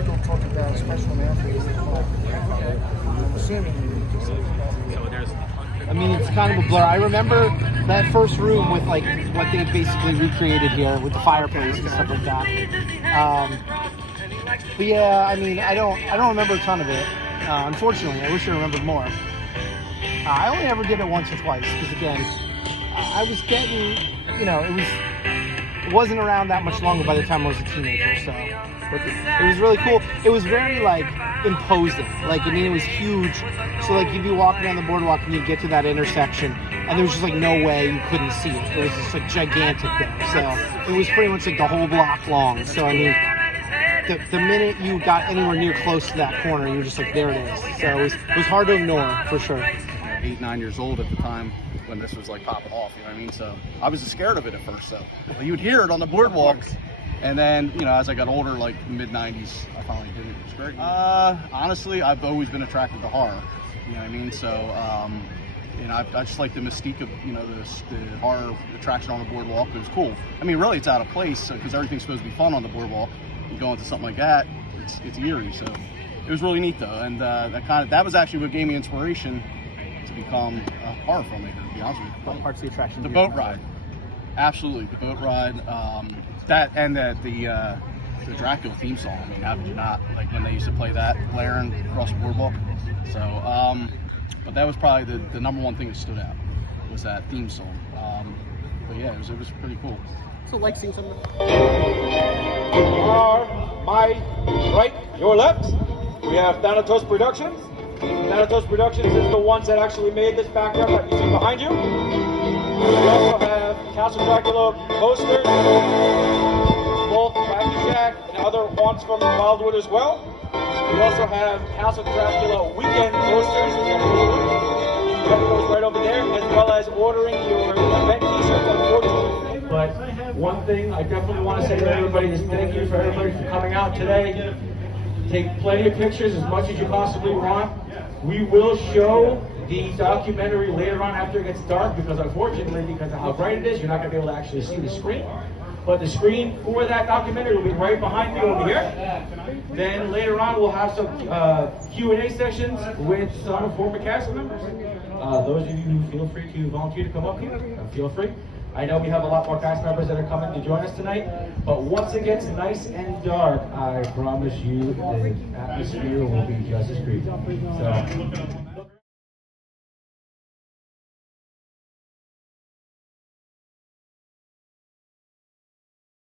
Michael talked about special announcements. I'm assuming I mean, it's kind of a blur. I remember that first room with like what they basically recreated here with the fireplace and stuff like that. But yeah, I mean, I don't remember a ton of it. Unfortunately, I wish I remembered more. I only ever did it once or twice because again, I was getting, it wasn't around that much longer by the time I was a teenager. So it was really cool. It was very like imposing. Like, I mean, it was huge. So like you'd be walking down the boardwalk and you'd get to that intersection and there was just like no way you couldn't see it. It was just like gigantic there. So it was pretty much like the whole block long. So I mean, the minute you got anywhere near close to that corner, you were just like, there it is. So it was hard to ignore for sure. 8, 9 years old at the time when this was like popping off, you know what I mean? So I was scared of it at first, so but you would hear it on the boardwalk. And then, as I got older, like mid-90s, I finally did it. It was great. Honestly, I've always been attracted to horror, you know what I mean? So, I just like the mystique of, the horror attraction on the boardwalk. It was cool. I mean, really, it's out of place because everything's supposed to be fun on the boardwalk. You go into something like that, it's eerie. So it was really neat, though. And that was actually what gave me inspiration to become a horror filmmaker, to be honest with you. What parts of the attraction? The boat ride. Absolutely, the boat ride. That and the Dracula theme song. I mean, how did you not, like when they used to play that blaring across the boardwalk? So, but that was probably the number one thing that stood out was that theme song. But yeah, it was pretty cool. So like seeing something. My right, your left, we have Thanatos Productions. Thanatos Productions is the ones that actually made this background that you see behind you. We also have Castle Dracula posters, both Wacky Shack and other ones from Wildwood as well. We also have Castle Dracula weekend posters. You have those right over there, as well as ordering your event t-shirt, unfortunately. But one thing I definitely want to say to everybody is thank you for everybody for coming out today. Take plenty of pictures, as much as you possibly want. We will show the documentary later on after it gets dark because unfortunately, because of how bright it is, you're not going to be able to actually see the screen. But the screen for that documentary will be right behind me over here. Then later on, we'll have some Q&A sessions with some former cast members. Those of you who feel free to volunteer to come up here, feel free. I know we have a lot more cast members that are coming to join us tonight, but once it gets nice and dark, I promise you the atmosphere will be just as creepy. So.